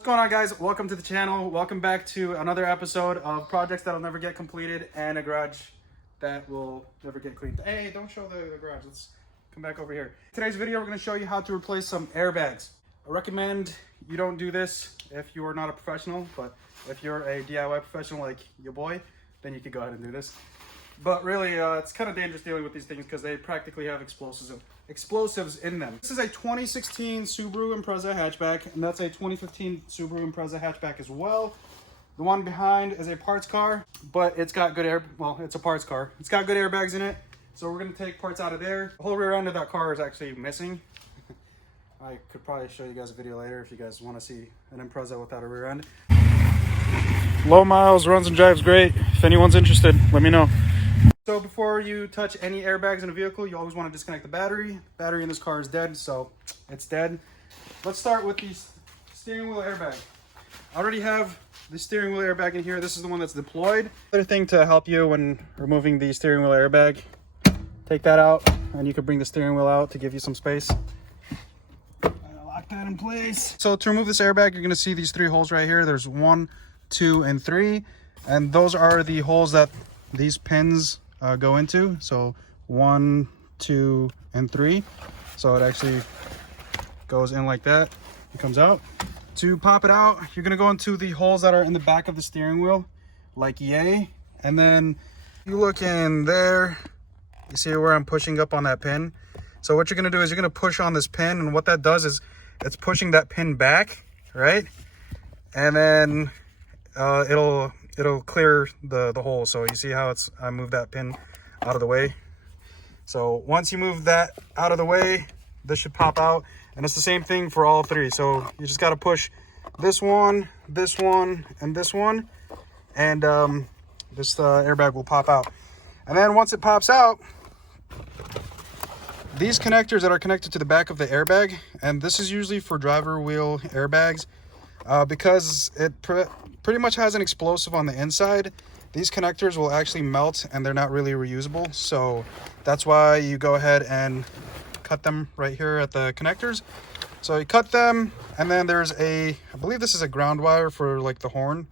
What's going on, guys? Welcome to the channel. Welcome back to another episode of projects that'll never get completed and a garage that will never get cleaned. Hey, don't show the garage. Let's come back over here. Today's video, we're going to show you how to replace some airbags. I recommend you don't do this if you are not a professional, but if you're a DIY professional like your boy, then you could go ahead and do this. But really, it's kind of dangerous dealing with these things because they practically have explosives in them. This is a 2016 Subaru Impreza hatchback, and that's a 2015 Subaru Impreza hatchback as well. The one behind is a parts car, but it's got good it's a parts car. It's got good airbags in it, so we're gonna take parts out of there. The whole rear end of that car is actually missing. I could probably show you guys a video later if you guys want to see an Impreza without a rear end. Low miles, runs and drives great. If anyone's interested, let me know. So before you touch any airbags in a vehicle, you always want to disconnect the battery. The battery in this car is dead, so it's dead. Let's start with the steering wheel airbag. I already have the steering wheel airbag in here. This is the one that's deployed. Another thing to help you when removing the steering wheel airbag, take that out, and you can bring the steering wheel out to give you some space. Lock that in place. So to remove this airbag, you're going to see these three holes right here. There's 1, 2, and 3, and those are the holes that these pins go into. So 1, 2, and 3. So it actually goes in like that. It comes out. To pop it out, you're gonna go into the holes that are in the back of the steering wheel, like yay. And then you look in there, you see where I'm pushing up on that pin. So what you're gonna do is you're gonna push on this pin, and what that does is it's pushing that pin back, right? And then it'll clear the hole. So you see how I moved that pin out of the way. So once you move that out of the way, this should pop out, and it's the same thing for all three. So you just got to push this one, and this one, and this airbag will pop out. And then once it pops out, these connectors that are connected to the back of the airbag, and this is usually for driver wheel airbags, because it pretty much has an explosive on the inside. These connectors will actually melt, and they're not really reusable. So that's why you go ahead and cut them right here at the connectors. So you cut them, and then there's I believe this is a ground wire for like the horn.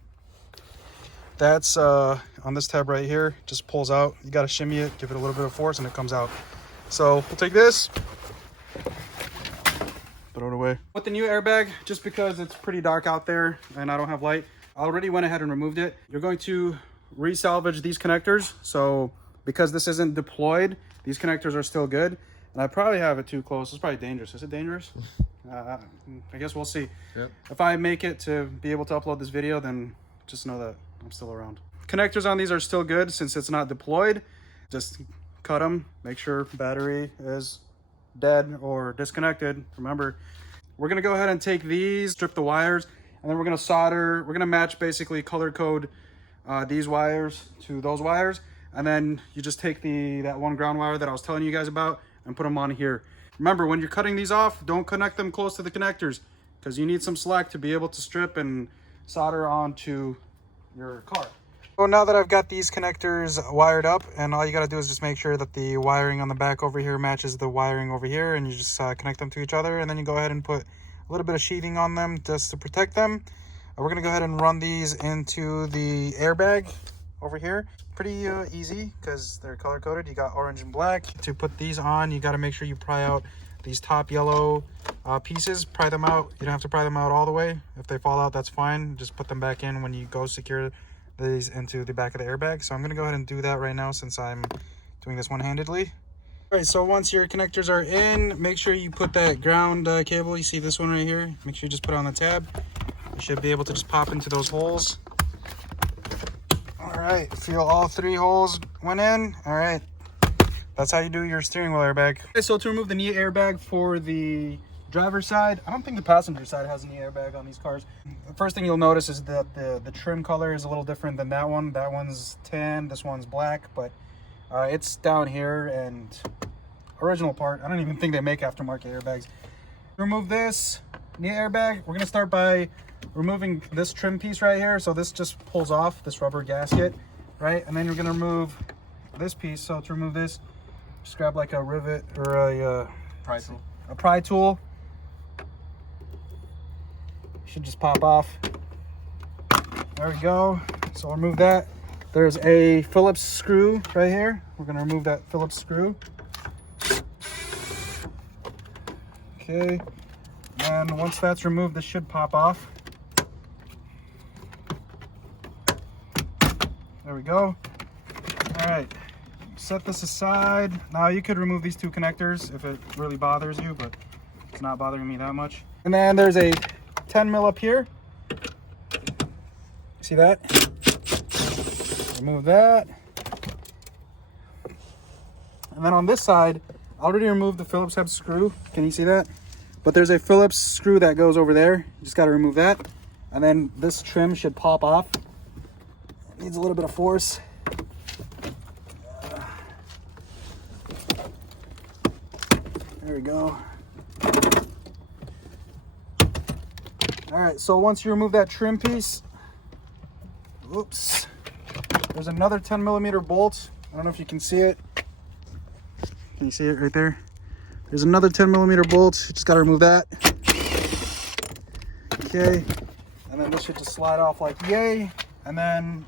That's on this tab right here. Just pulls out. You got to shimmy it, give it a little bit of force, and it comes out. So we'll take this, throw it away. With the new airbag, just because it's pretty dark out there and I don't have light, I already went ahead and removed it. You're going to resalvage these connectors. So because this isn't deployed, these connectors are still good. And I probably have it too close. It's probably dangerous. Is it dangerous? I guess we'll see. Yep. If I make it to be able to upload this video, then just know that I'm still around. Connectors on these are still good since it's not deployed. Just cut them. Make sure battery is dead or disconnected. Remember, we're going to go ahead and take these, strip the wires, and then we're going to solder. We're going to match, basically color code these wires to those wires. And then you just take that one ground wire that I was telling you guys about and put them on here. Remember, when you're cutting these off, don't connect them close to the connectors because you need some slack to be able to strip and solder onto your car. So now that I've got these connectors wired up, and all you got to do is just make sure that the wiring on the back over here matches the wiring over here, and you just connect them to each other, and then you go ahead and put a little bit of sheathing on them just to protect them. We're going to go ahead and run these into the airbag over here. Pretty easy because they're color coded. You got orange and black. To put these on, you got to make sure you pry out these top yellow pieces. Pry them out. You don't have to pry them out all the way. If they fall out, that's fine. Just put them back in when you go secure these into the back of the airbag. So I'm going to go ahead and do that right now since I'm doing this one-handedly. All right, so once your connectors are in, make sure you put that ground cable. You see this one right here? Make sure you just put it on the tab. You should be able to just pop into those holes. All right, feel all three holes went in. All right, that's how you do your steering wheel airbag. Okay, so to remove the knee airbag for the driver's side, I don't think the passenger side has any airbag on these cars. The first thing you'll notice is that the trim color is a little different than that one. That one's tan, this one's black, but it's down here and original part. I don't even think they make aftermarket airbags. Remove this knee airbag. We're gonna start by removing this trim piece right here. So this just pulls off this rubber gasket, right? And then you're gonna remove this piece. So to remove this, just grab like a rivet or a pry tool. Should just pop off. There we go. So I'll remove that. There's a Phillips screw right here. We're gonna remove that Phillips screw. Okay. And once that's removed, this should pop off. There we go. All right. Set this aside. Now you could remove these two connectors if it really bothers you, but it's not bothering me that much. And then there's a 10 mil up here. See that? Remove that. And then on this side, I already removed the Phillips head screw. Can you see that? But there's a Phillips screw that goes over there. You just got to remove that. And then this trim should pop off. It needs a little bit of force. There we go. All right, so once you remove that trim piece, oops, there's another 10 millimeter bolt. I don't know if you can see it. Can you see it right there? There's another 10 millimeter bolt. You just got to remove that. Okay, and then this should just slide off like yay. And then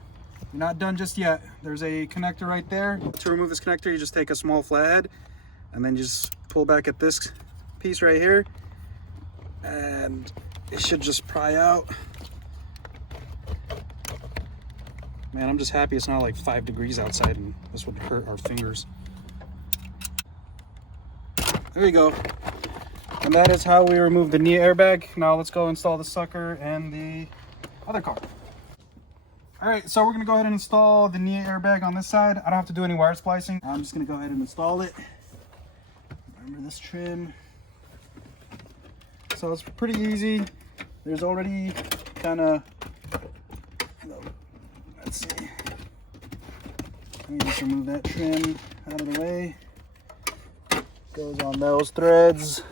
you're not done just yet. There's a connector right there. To remove this connector, you just take a small flathead and then you just pull back at this piece right here, and it should just pry out. Man, I'm just happy it's not like 5 degrees outside and this would hurt our fingers. There you go. And that is how we remove the knee airbag. Now let's go install the sucker and the other car. All right, so we're gonna go ahead and install the knee airbag on this side. I don't have to do any wire splicing. I'm just gonna go ahead and install it. Remember this trim. So it's pretty easy. There's already kind of, let's see. Let me just remove that trim out of the way. Goes on those threads.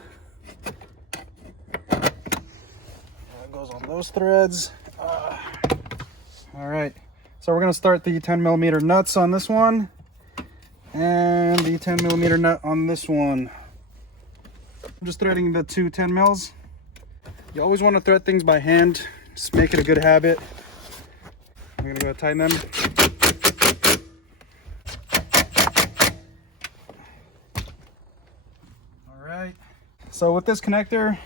That goes on those threads. All right, so we're gonna start the 10 millimeter nuts on this one and the 10 millimeter nut on this one. I'm just threading the two 10 mils. You always want to thread things by hand. Just make it a good habit. I'm gonna go tighten them. All right, so with this connector,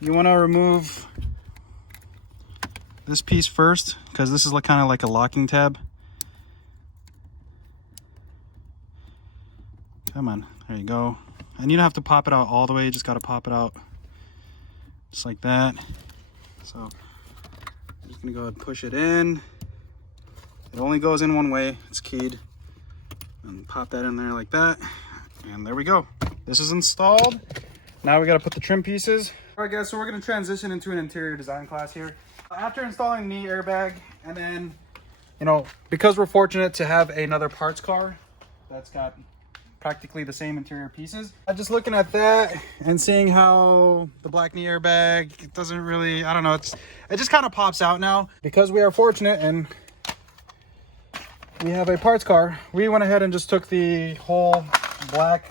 you want to remove this piece first, because this is like kind of like a locking tab. Come on, there you go. And you don't have to pop it out all the way, you just got to pop it out just like that. So I'm just gonna go ahead and push it in. It only goes in one way, it's keyed. And pop that in there like that. And there we go. This is installed. Now we got to put the trim pieces. All right guys, so we're gonna transition into an interior design class here. After installing the knee airbag, and then, you know, because we're fortunate to have another parts car that's got practically the same interior pieces, just looking at that and seeing how the black knee airbag, it doesn't really, I don't know, it just kind of pops out now. Because we are fortunate and we have a parts car, we went ahead and just took the whole black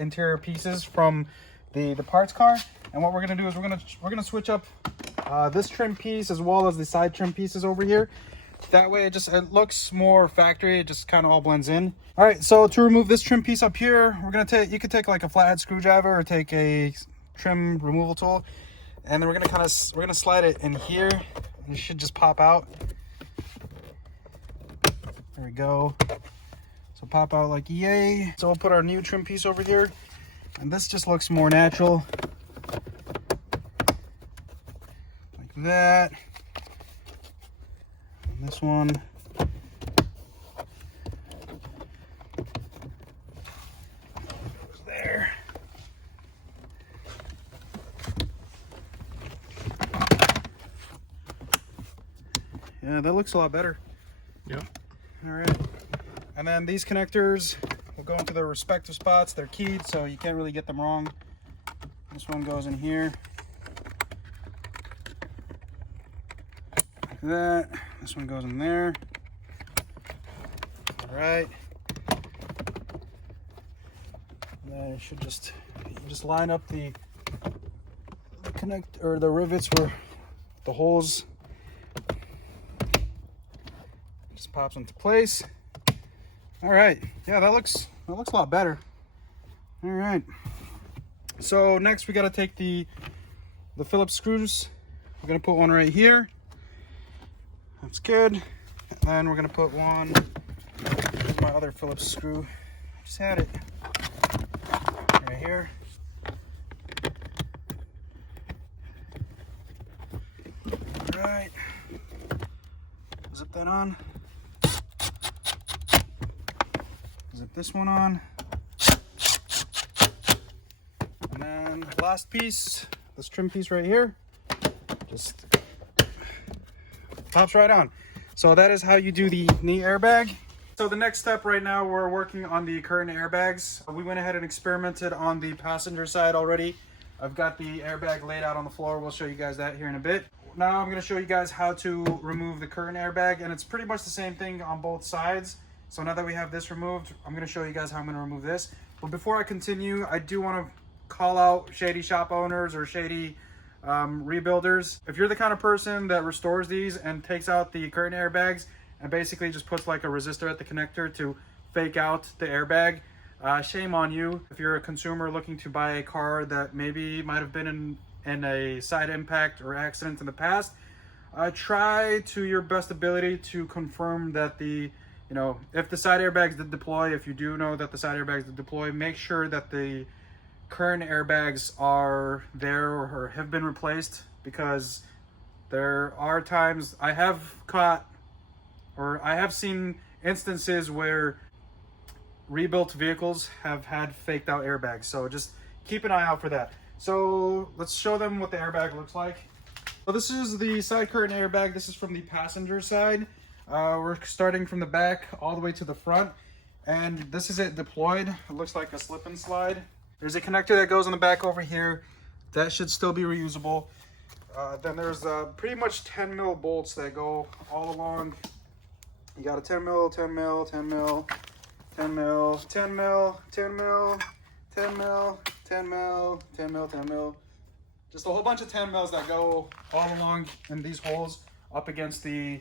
interior pieces from the parts car, and what we're gonna do is we're gonna switch up this trim piece as well as the side trim pieces over here. That way it looks more factory, it just kind of all blends in. All right, so to remove this trim piece up here, you could take like a flathead screwdriver or take a trim removal tool, and then we're gonna slide it in here, and it should just pop out. There we go. So pop out like yay. So we'll put our new trim piece over here, and this just looks more natural. Like that. And this one. There. Yeah, that looks a lot better. Yep. All right. And then these connectors will go into their respective spots. They're keyed, so you can't really get them wrong. This one goes in here. Like that. This one goes in there. All right. And then you should just line up the the rivets were the holes. Just pops into place. All right, yeah, that looks a lot better. All right, so next we got to take the Phillips screws. We're gonna put one right here. That's good. And then we're gonna put one. Here's my other Phillips screw. Just had it right here. All right. Zip that on. Zip this one on. And then the last piece, this trim piece right here, just pops right on. So that is how you do the knee airbag. So the next step right now, we're working on the curtain airbags. We went ahead and experimented on the passenger side already. I've got the airbag laid out on the floor. We'll show you guys that here in a bit. Now I'm going to show you guys how to remove the curtain airbag, and it's pretty much the same thing on both sides. So now that we have this removed, I'm going to show you guys how I'm going to remove this. But before I continue, I do want to call out shady shop owners or shady rebuilders. If you're the kind of person that restores these and takes out the curtain airbags and basically just puts like a resistor at the connector to fake out the airbag, shame on you. If you're a consumer looking to buy a car that maybe might have been in a side impact or accident in the past, try to your best ability to confirm that if the side airbags did deploy, if you do know that the side airbags did deploy, make sure that the current airbags are there or have been replaced, because there are times I have seen instances where rebuilt vehicles have had faked out airbags. So just keep an eye out for that. So let's show them what the airbag looks like. So this is the side curtain airbag. This is from the passenger side. We're starting from the back all the way to the front, and this is it deployed. It looks like a slip and slide. There's a connector that goes on the back over here. That should still be reusable. Then there's pretty much 10 mil bolts that go all along. You got a 10 mil, 10 mil, 10 mil, 10 mil, 10 mil, 10 mil, 10 mil, 10 mil, 10 mil, 10 mil. Just a whole bunch of 10 mils that go all along in these holes up against the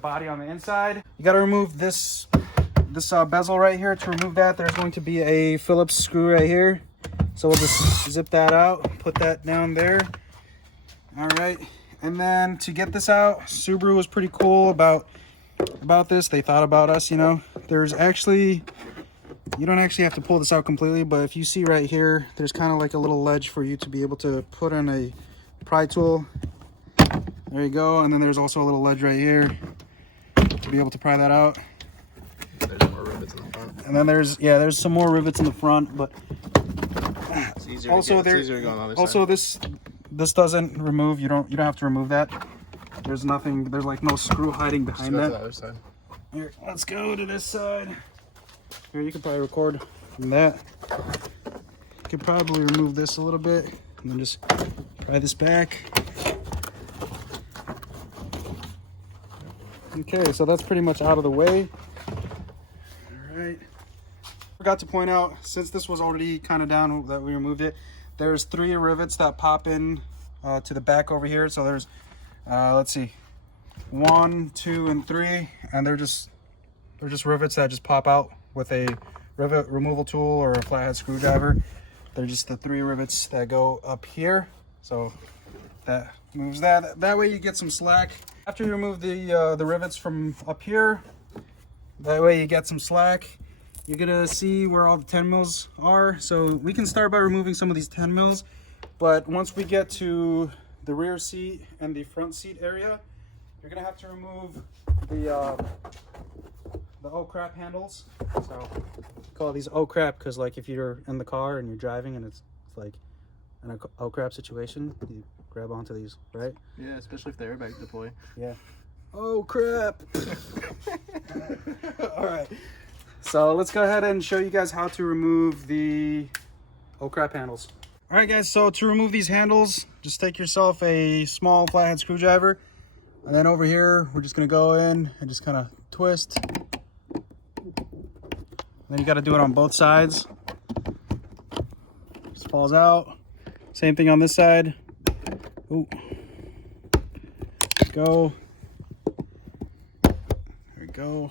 body on the inside. You got to remove this bezel right here. To remove that, there's going to be a Phillips screw right here. So we'll just zip that out, put that down there. All right, and then to get this out, Subaru was pretty cool about this. They thought about us, There's actually, you don't actually have to pull this out completely, but if you see right here, there's kind of like a little ledge for you to be able to put in a pry tool. There you go. And then there's also a little ledge right here to be able to pry that out. There's more rivets in the front. And then there's some more rivets in the front, but it's easier to go on the other side. This doesn't remove. You don't have to remove that. There's nothing. There's like no screw hiding behind that. To the other side. Here, let's go to this side. Here, you can probably record from that. You can probably remove this a little bit and then just pry this back. Okay, so that's pretty much out of the way. All right. Forgot to point out, since this was already kind of down that we removed it, there's 3 rivets that pop in to the back over here. So there's, let's see, 1, 2, and 3, and they're just rivets that just pop out with a rivet removal tool or a flathead screwdriver. They're just the 3 rivets that go up here. So that moves that. That way you get some slack. After you remove the rivets from up here, that way you get some slack. You're gonna see where all the 10 mils are. So we can start by removing some of these 10 mils, but once we get to the rear seat and the front seat area, you're gonna have to remove the oh crap handles. So I call these oh crap because, like, if you're in the car and you're driving and it's like an oh crap situation, you grab onto these, right? Yeah, especially if the airbags deploy. Yeah. Oh crap. All right. So let's go ahead and show you guys how to remove the oh crap handles. All right, guys. So to remove these handles, just take yourself a small flathead screwdriver, and then over here, we're just gonna go in and just kind of twist. Then you got to do it on both sides. Just falls out. Same thing on this side. Oh, go. There we go.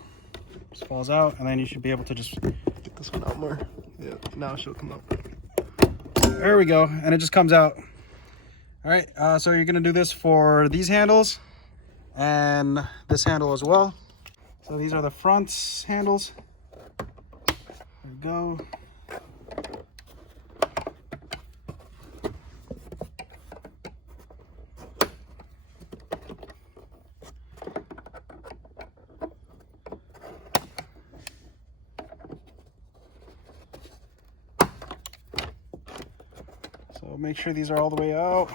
Just falls out, and then you should be able to just Get this one out more. Yeah, now she'll come up. There we go, and it just comes out. All right, so you're gonna do this for these handles and this handle as well. So these are the front handles. There we go. So make sure these are all the way out,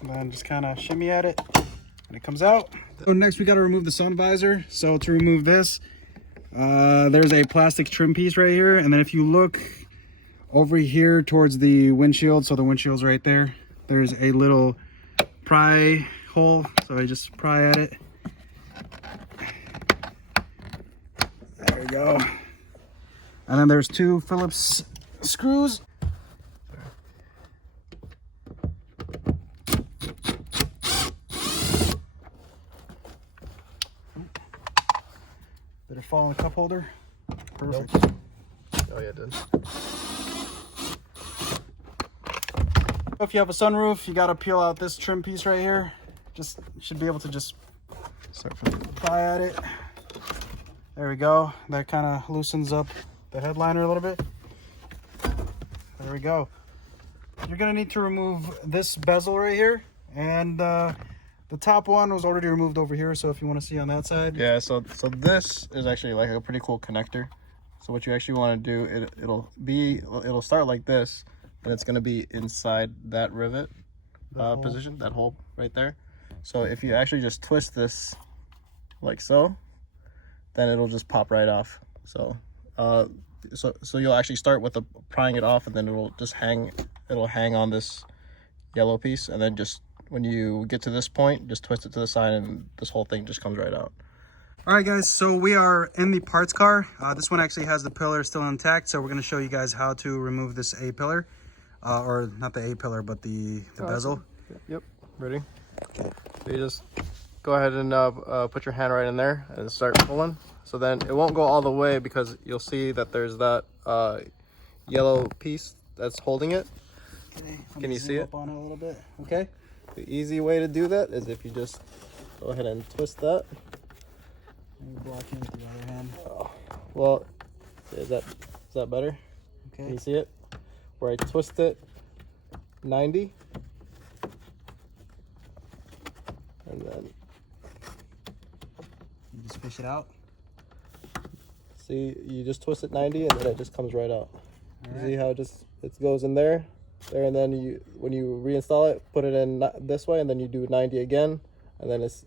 and then just kind of shimmy at it, and it comes out. So next we got to remove the sun visor. So to remove this, there's a plastic trim piece right here, and then if you look over here towards the windshield, so the windshield's right there, there's a little pry hole, so I just pry at it. There we go. And then there's 2 Phillips screws. Did it fall in the cup holder? Perfect. Nope. Oh yeah, it did. If you have a sunroof, you got to peel out this trim piece right here. Just should be able to just Start from pry at it. There we go. That kind of loosens up the headliner a little bit. There we go. You're gonna need to remove this bezel right here, and the top one was already removed over here, so if you want to see on that side. Yeah, so this is actually like a pretty cool connector. So what you actually want to do, it'll start like this, and it's going to be inside that rivet position, that hole right there. So if you actually just twist this like so, then it'll just pop right off. So so you'll actually start with prying it off, and then it'll hang on this yellow piece, and then just when you get to this point, just twist it to the side, and this whole thing just comes right out. All right, guys, so we are in the parts car. This one actually has the pillar still intact, so we're going to show you guys how to remove this A-pillar. Or not the A-pillar, but the bezel. Yep, ready? So you just go ahead and put your hand right in there and start pulling. So then it won't go all the way, because you'll see that there's that yellow piece that's holding it. Okay, can you see it? Up on it a little bit. Okay. The easy way to do that is if you just go ahead and twist that. Maybe blocking with the other hand. Oh, well, is that better? Okay. Can you see it? Where I twist it 90, and then You just fish it out. see, you just twist it 90, and then it just comes right out. All right. See how it goes in there, and then when you reinstall it, put it in this way, and then you do 90 again, and then it's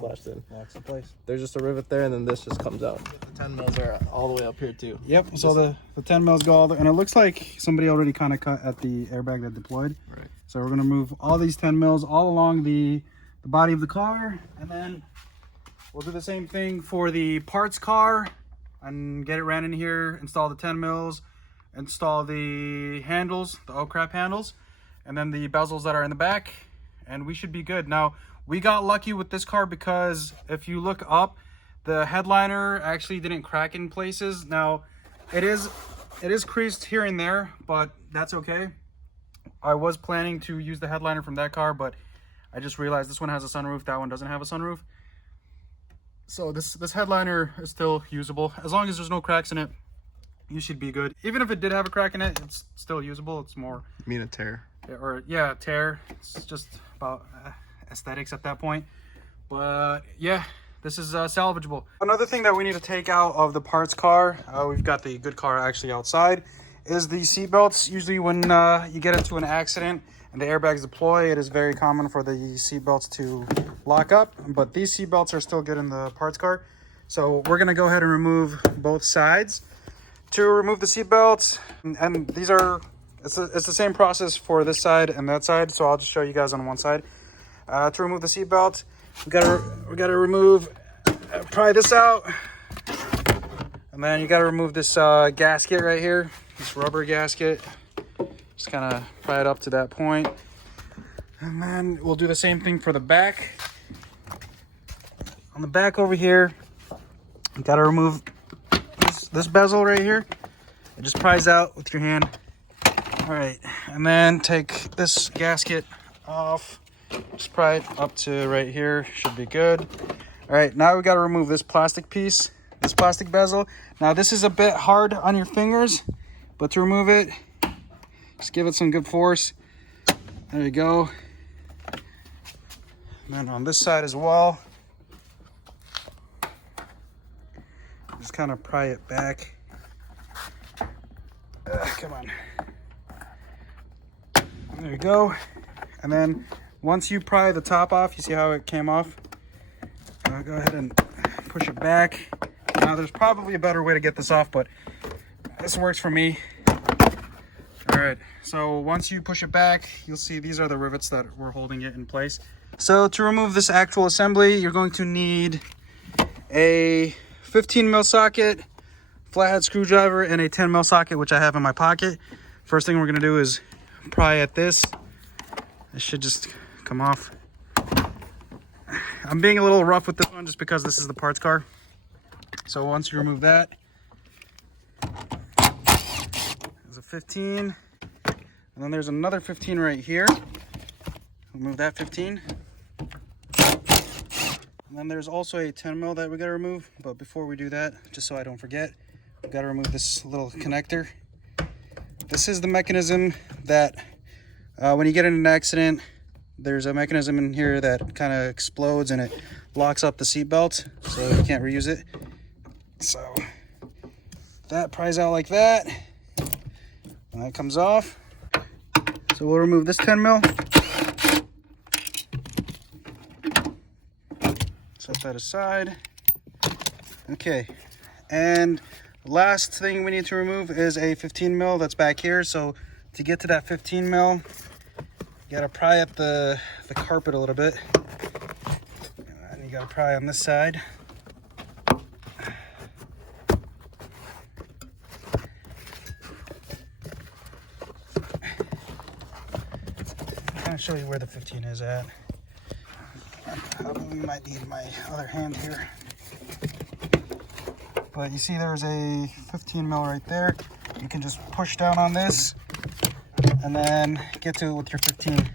latched in. Locks in place. There's just a rivet there, and then this just comes out. The 10 mils are all the way up here too. Yep. So the 10 mils go all the, and it looks like somebody already kind of cut at the airbag that deployed. Right. So we're gonna move all these 10 mils all along the body of the car, and then we'll do the same thing for the parts car and get it ran in here, install the 10 mils, install the handles, the O-crap handles, and then the bezels that are in the back, and we should be good. Now, we got lucky with this car because if you look up, the headliner actually didn't crack in places. Now, it is creased here and there, but that's okay. I was planning to use the headliner from that car, but I just realized this one has a sunroof, that one doesn't have a sunroof. So this headliner is still usable. As long as there's no cracks in it, you should be good. Even if it did have a crack in it, it's still usable. It's more... You mean a tear? Or, yeah, tear. It's just about aesthetics at that point. But, yeah, this is salvageable. Another thing that we need to take out of the parts car, we've got the good car actually outside, is the seat belts. Usually when you get into an accident and the airbags deploy, it is very common for the seat belts to lock up, but these seat belts are still good in the parts car. So we're gonna go ahead and remove both sides. To remove the seat belts, and these are, it's the same process for this side and that side, so I'll just show you guys on one side. To remove the seat belt, we gotta remove, pry this out, and then you gotta remove this gasket right here, this rubber gasket. Just kind of pry it up to that point. And then we'll do the same thing for the back. On the back over here, you gotta remove this bezel right here. And just prise out with your hand. All right, and then take this gasket off. Just pry it up to right here, should be good. All right, now we gotta remove this plastic piece, this plastic bezel. Now this is a bit hard on your fingers, but to remove it, just give it some good force. There you go. And then on this side as well, just kind of pry it back. Come on. There you go. And then once you pry the top off, you see how it came off? Go ahead and push it back. Now there's probably a better way to get this off, but this works for me. All right, so once you push it back, you'll see these are the rivets that were holding it in place. So to remove this actual assembly, you're going to need a 15 mil socket, flathead screwdriver, and a 10 mil socket, which I have in my pocket. First thing we're gonna do is pry at this. It should just come off. I'm being a little rough with this one just because this is the parts car. So once you remove that, there's a 15, and then there's another 15 right here. Remove that 15. And then there's also a 10 mil that we gotta remove. But before we do that, just so I don't forget, we gotta remove this little connector. This is the mechanism that when you get in an accident, there's a mechanism in here that kind of explodes and it locks up the seat belt, so you can't reuse it. So that pries out like that, and that comes off. So we'll remove this 10 mil. Set that aside. Okay, and last thing we need to remove is a 15 mil that's back here. So to get to that 15 mil, you gotta pry at the carpet a little bit, and you gotta pry on this side. I'm gonna show you where the 15 is at. We might need my other hand here, but you see there's a 15 mil right there. You can just push down on this and then get to it with your 15.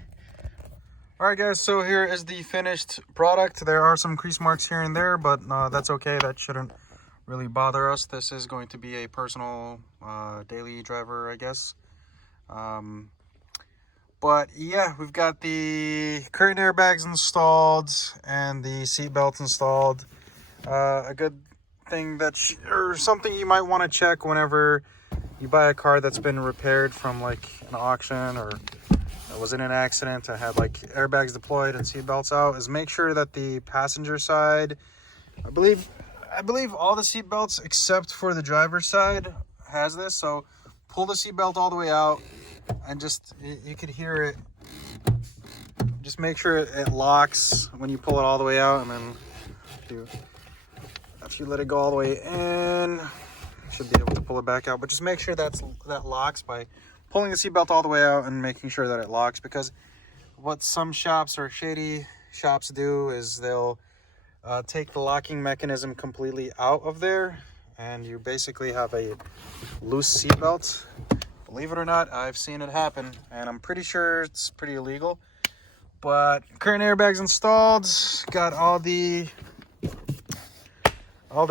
All right guys, so here is the finished product. There are some crease marks here and there, but that's okay. That shouldn't really bother us. This is going to be a personal daily driver, I guess. But yeah, we've got the curtain airbags installed and the seat belts installed. A good thing or something you might want to check whenever you buy a car that's been repaired from like an auction or that was in an accident and had like airbags deployed and seat belts out, is make sure that the passenger side, I believe all the seat belts except for the driver's side has this. So pull the seat belt all the way out, and just, you could hear it. Just make sure it locks when you pull it all the way out, and then if you let it go all the way in, you should be able to pull it back out. But just make sure that locks by pulling the seatbelt all the way out and making sure that it locks. Because what some shops or shady shops do is they'll take the locking mechanism completely out of there, and you basically have a loose seatbelt. Believe it or not, I've seen it happen, and I'm pretty sure it's pretty illegal. But curtain airbags installed, got all the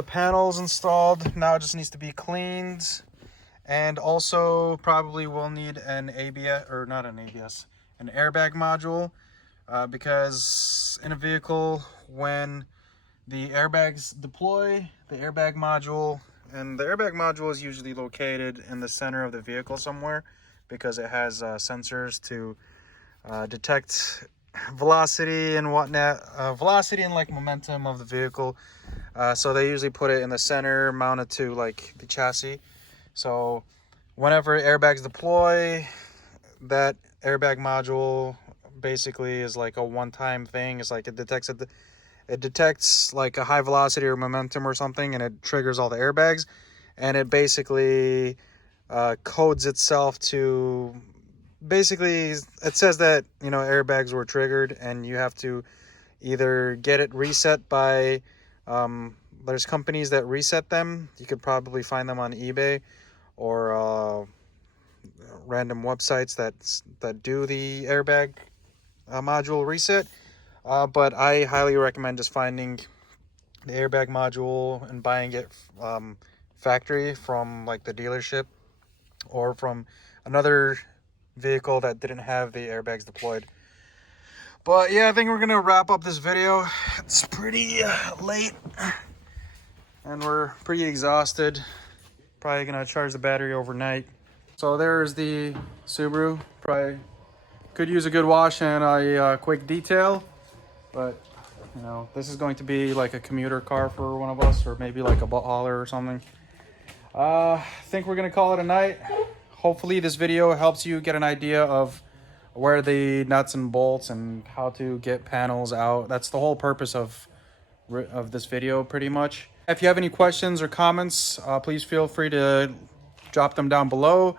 panels installed. Now it just needs to be cleaned, and also probably will need an ABS, or not an ABS, an airbag module, because in a vehicle, when the airbags deploy, the airbag module is usually located in the center of the vehicle somewhere, because it has sensors to detect velocity and whatnot, velocity and like momentum of the vehicle. So they usually put it in the center, mounted to like the chassis. So whenever airbags deploy, that airbag module basically is like a one-time thing. It's like it detects like a high velocity or momentum or something, and it triggers all the airbags, and it basically codes itself to basically it says that, you know, airbags were triggered and you have to either get it reset by there's companies that reset them. You could probably find them on eBay or random websites that do the airbag module reset. But I highly recommend just finding the airbag module and buying it factory from like the dealership or from another vehicle that didn't have the airbags deployed. But yeah, I think we're gonna wrap up this video. It's pretty late and we're pretty exhausted. Probably gonna charge the battery overnight. So there's the Subaru. Probably could use a good wash and a quick detail, but you know, this is going to be like a commuter car for one of us, or maybe like a butt hauler or something. I think we're gonna call it a night. Hopefully this video helps you get an idea of where the nuts and bolts and how to get panels out. That's the whole purpose of this video, pretty much. If you have any questions or comments, please feel free to drop them down below.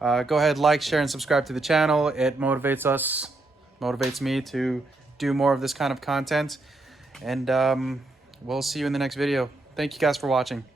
Go ahead, like, share, and subscribe to the channel. It motivates me to do more of this kind of content. And we'll see you in the next video. Thank you guys for watching.